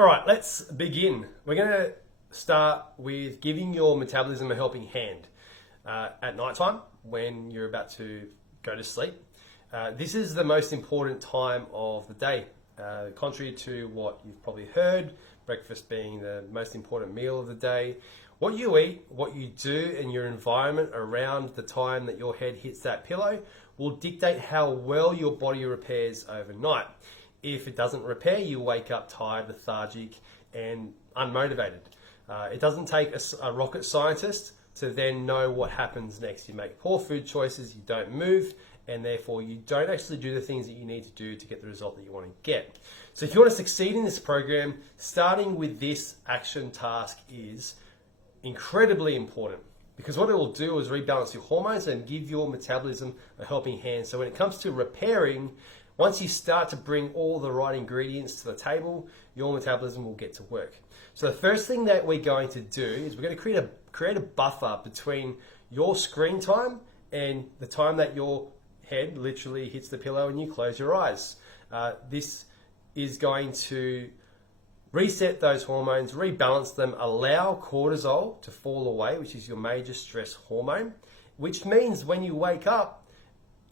All right, let's begin. We're going to start with giving your metabolism a helping hand at nighttime when you're about to go to sleep. This is the most important time of the day. Contrary to what you've probably heard, breakfast being the most important meal of the day, what you eat, what you do, and your environment around the time that your head hits that pillow will dictate how well your body repairs overnight. If it doesn't repair, you wake up tired, lethargic, and unmotivated. It doesn't take a rocket scientist to then know what happens next. You make poor food choices, you don't move, and therefore you don't actually do the things that you need to do to get the result that you want to get. So if you want to succeed in this program, starting with this action task is incredibly important, because what it will do is rebalance your hormones and give your metabolism a helping hand. So when it comes to repairing, once you start to bring all the right ingredients to the table, your metabolism will get to work. So the first thing that we're going to do is we're going to create a buffer between your screen time and the time that your head literally hits the pillow and you close your eyes. This is going to reset those hormones, rebalance them, allow cortisol to fall away, which is your major stress hormone, which means when you wake up,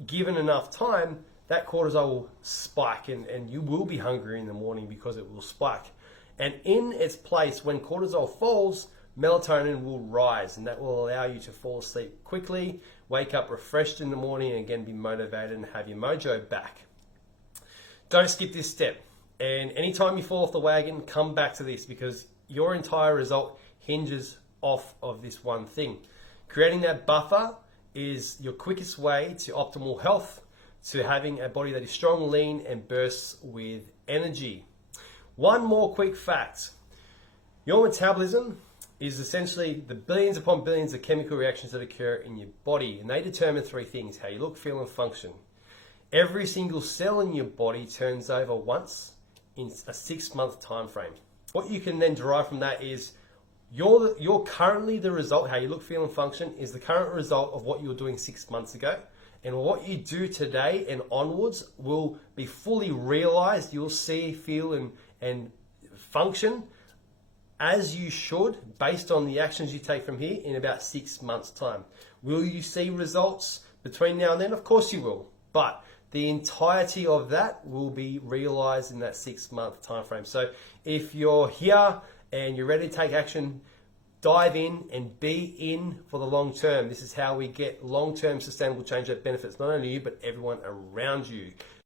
given enough time, that cortisol will spike and you will be hungry in the morning because it will spike. And in its place, when cortisol falls, melatonin will rise, and that will allow you to fall asleep quickly, wake up refreshed in the morning, and again be motivated and have your mojo back. Don't skip this step. And anytime you fall off the wagon, come back to this, because your entire result hinges off of this one thing. Creating that buffer is your quickest way to optimal health, to having a body that is strong, lean, and bursts with energy. One more quick fact. Your metabolism is essentially the billions upon billions of chemical reactions that occur in your body, and they determine three things: how you look, feel, and function. Every single cell in your body turns over once in a 6-month time frame. What you can then derive from that is you're currently the result. How you look, feel, and function is the current result of what you were doing 6 months ago. And what you do today and onwards will be fully realized. You'll see, feel, and function as you should based on the actions you take from here in about 6 months' time. Will you see results between now and then? Of course you will. But the entirety of that will be realized in that 6-month time frame. So if you're here and you're ready to take action, dive in and be in for the long term. This is how we get long-term sustainable change that benefits not only you, but everyone around you.